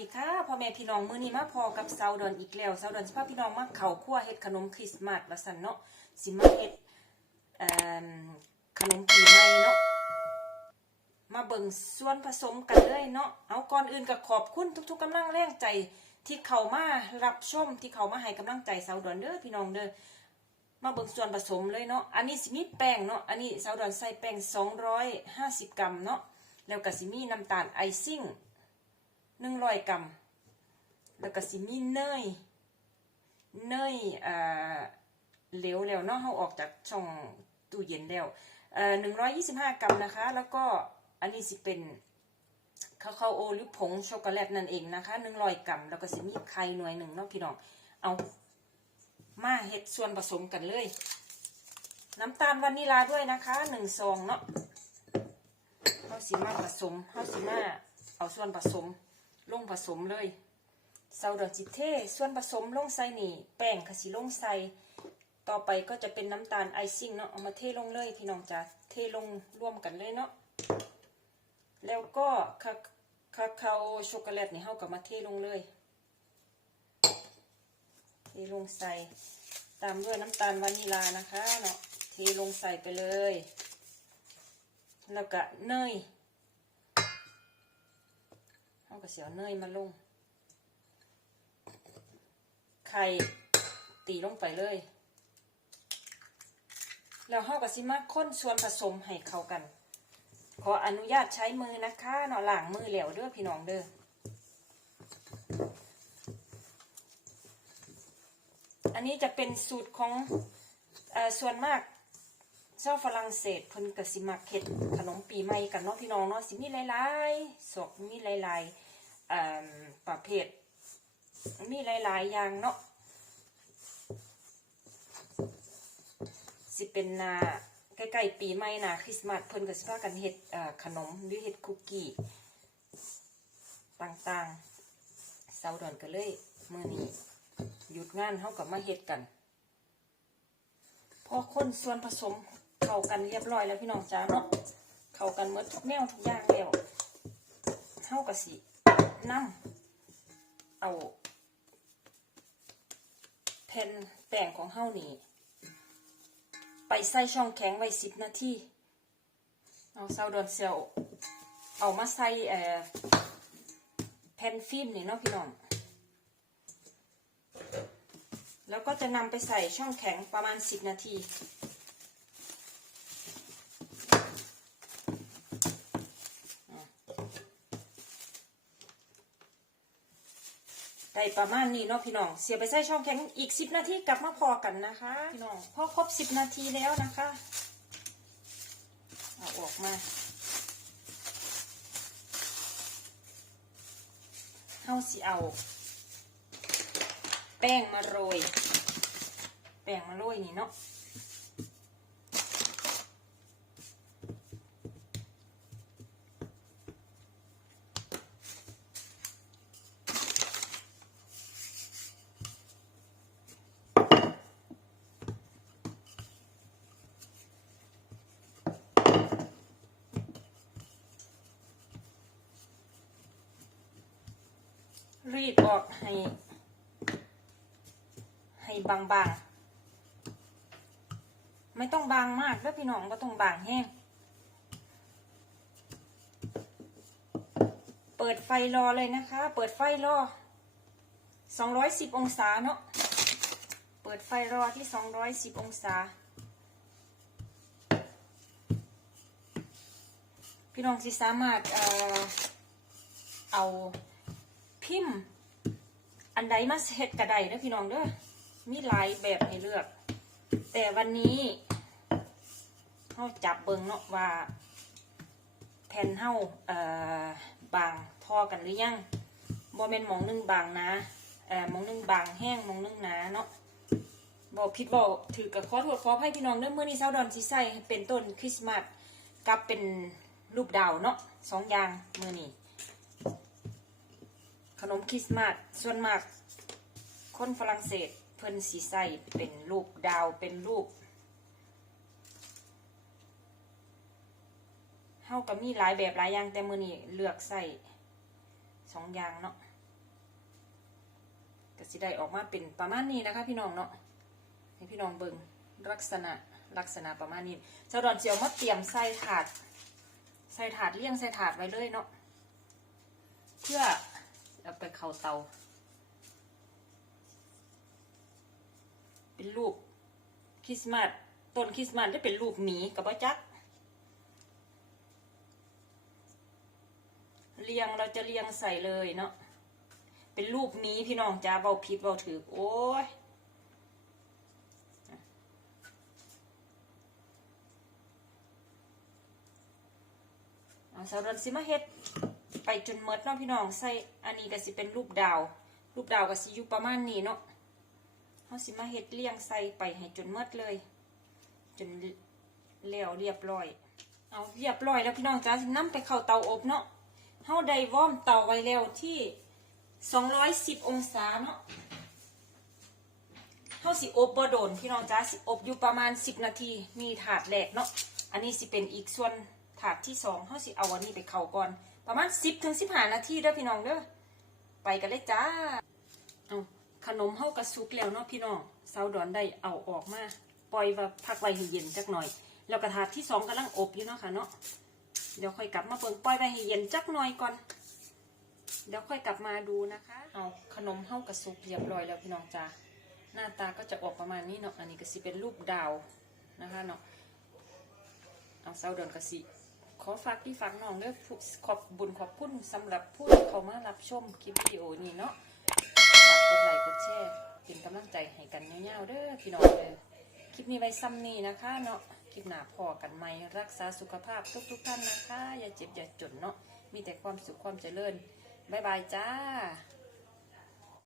ดีค่ะพ่อแม่พี่น้องมื้อนี้มาพอกับเซาดอนอีกแล้วเซาดอนสิพาพี่น้องมาเข้าครัวเฮ็ดขนมคริสต์มาสว่าซั่นเนาะสิมาเฮ็ดเอ่อขนมปีใหม่เนาะมาเบิ่งส่วนผสมกันเลยเนาะเอาก่อนอื่นก็ขอบคุณทุก ๆกำลังแรงใจที่เข้ามารับชมที่เข้ามาให้กำลังใจเซาดอนเด้อพี่น้องเด้อมาเบิ่งส่วนผสมเลยเนาะอันนี้สิมีแป้งเนาะอันนี้สาดอนใส่แป้ง250 กรัมเนาะแล้วก็สิมีน้ำตาลไอซิ่ง 100กรัม แล้วก็สิมีเนย เนยเอ่อเหลวแล้วเนาะเฮาออกจากช่องตู้เย็นแล้วเอ่อ125กรัมนะคะ แล้วก็อันนี้สิเป็นคาคาโอหรือผงช็อกโกแลตนั่นเองนะคะ100กรัม แล้วก็สิมีไข่หน่วยหนึ่งเนาะพี่น้อง เอามาเห็ดส่วนผสมกันเลย น้ำตาลวานิลาด้วยนะคะหนึ่งซองเนาะเขาสีมาผสมเขาสีมาเอาส่วนผสม ลงผสมเลยเซาดอกจิเทส่วนผสมลงใส่นี่ แป้งขสีลงใส่ต่อไปก็จะเป็นน้ำตาลไอซิ่งเนาะเอามาเทลงเลยพี่น้องจ้ะเทลงร่วมกันเลยเนาะแล้วก็คาคาคาโอช็อกโกแลตนี่เขากับมาเทลงเลย เทลงใส่ตามด้วยน้ำตาลวานิลานะคะเนาะเทลงใส่ไปเลย แล้วก็เนย เอาก็เสียวเนยมาลง ไข่ตีลงไปเลย แล้วเฮาก็สิมาค้นส่วนผสมให้เข้ากัน ขออนุญาตใช้มือนะคะเนาะล้างมือแล้วเด้อพี่น้องเด้ออันนี้จะเป็นสูตรของอส่วนมาก ชาวฝรั่งเศสเพิ่นก็สิมักเฮ็ดขนมปีใหม่กันเนาะพี่น้องเนาะสิมีหลายๆสอกมีหลายๆอ่อประเภท มีหลายๆอย่างเนาะสิเป็นนาใกล้ๆปีใหม่นาคริสต์มาสเพิ่นก็สิพากันเฮ็ดขนมหรือเฮ็ดคุกกี้ต่างๆเซาดอนก็เลยมื้อนี้หยุดงานเขากับมาเฮ็ดกัน พอคนส่วนผสม เข้ากันเรียบร้อยแล้วพี่น้องจ้าเนาะเข้ากันหมดทุกแนวทุกอย่างแล้วเฮากับสินํเอาแผ่นแป้งของเฮานี่ไปใส่ช่องแข็งไว้สิบนาทีเอาเซาดอนเซลเอามาใส่แผ่นฟิล์มนี่เนาะพี่น้องแล้วก็จะนำไปใส่ช่องแข็งประมาณ 10 นาที ได้ประมาณนี้เนาะพี่น้อง เสียไปใส่ช่องแข็งอีก10นาทีกลับมาพอกันนะคะ พี่น้องพอครบ10นาทีแล้วนะคะเอาออกมาเฮาสิเอา แป้งมาโรย แป้งมาโรยนี่เนาะ รีดออกให้ ให้บางๆ ไม่ต้องบางมากแล้วพี่น้องก็ต้องบางแห้ง เปิดไฟรอเลยนะคะ เปิดไฟรอ 210 องศาเนาะ เปิดไฟรอที่ 210 องศา พี่น้องสิสามารถ เอ่อ เอา พิมพ์ อันใดมาเฮ็ดกระไดเด้อพี่น้องเด้อมีหลายแบบให้เลือก แต่วันนี้เฮาจับเบิงเนาะว่า แผ่นเฮาเอ่อบางพอกันหรือยังบ่แม่นมองหนึงบางนะเอ่อมองหนึงบางแห้งมองหนึงหนาเนาะบ่ผิดบ่ถือกับขอโทษขออภัยพี่น้องเด้อมื้อนี้เซาดอนสิใส่เป็นต้นคริสต์มาสกับเป็นรูปดาวเนาะสองอย่างมื้อนี้ นมคริสต์มาสส่วนมาก คนฝรั่งเศสเพิ่นสีใส่เป็นรูปดาวเป็นรูปเฮาก็มีหลายแบบหลายอย่างแต่มือนี้เลือกใส่สองอย่างเนาะก็สิได้ออกมาเป็นประมาณนี้นะคะ พี่น้องเนาะให้พี่น้องเบิ่งลักษณะลักษณะประมาณนี้เจ้าดอนเจียวมาเตรียมใส่ถาด ใส่ถาดเลี่ยงใส่ถาดไว้เลยเนาะเพื่อ เอาไปเข้าเตา เป็นรูปคริสต์มาสต้นคริสต์มาสได้เป็นรูปหมีกับว่จักเรียงเราจะเรียงใส่เลยเนาะเป็นรูปหมีพี่น้องจ้าเบาผิดเบาถือโอ้ยเอาสาวดอนสิมาเฮ็ด ไปจนเมดเนาะพี่น้องใส่อันนี้ก็สิเป็นรูปดาว รูปดาวก็สิอยู่ประมาณนี้เนาะเฮาสิมาเฮ็ดเลี้ยงใส่ไปให้จนเมดเลย จนแล้วเรียบร้อย เอาเรียบร้อยแล้วพี่น้องจ้าสินำไปเข้าเตาอบเนาะเฮาได้วอมเตาไว้แล้วที่210 องศาเนาะเฮาสิอบบ่โดนพี่น้องจ้าสิอบอยู่ประมาณ 10 นาทีมีถาดแรกเนาะอันนี้สิเป็นอีกส่วนถาดที่สองเฮาสิเอาอันนี้ไปเข้าก่อน ประมาณ10ถึง15นาทีเด้อพี่น้องเด้อไปกันเลยจ้าเอาขนมเฮากระสุกแล้วเนาะพี่น้องสาวดอนได้เอาออกมาปล่อยว่าพักไว้ให้เย็นจักหน่อย แล้วกระถาดที่สองกำลังอบอยู่เนาะค่ะเนาะเดี๋ยวค่อยกลับมาเบิ่งปล่อยไว้ให้เย็นจักหน่อยก่อน เดี๋ยวค่อยกลับมาดูนะคะ เอาขนมเฮากระสุกเรียบร้อยแล้วพี่น้องจ้าหน้าตาก็จะออกประมาณนี้เนาะอันนี้ก็สิเป็นรูปดาวนะคะเนาะเอาเสาดินกระสิ ขอฝากพี่ฝากน้องเด้อผู้ขอบบุญขอบคุณสำหรับผู้ที่เขามารับชมคลิปวิดีโอนี้เนาะฝากกดไลค์กดแชร์เป็นกำลังใจให้กันยาวๆเด้อพี่น้องเด้อคลิปนี้ไว้ซ้ำนี้นะคะเนาะคลิปหน้าพอกันไหมรักษาสุขภาพทุกๆท่านนะคะ อย่าเจ็บอย่าจนเนาะมีแต่ความสุขความเจริญบ๊ายบายจ้า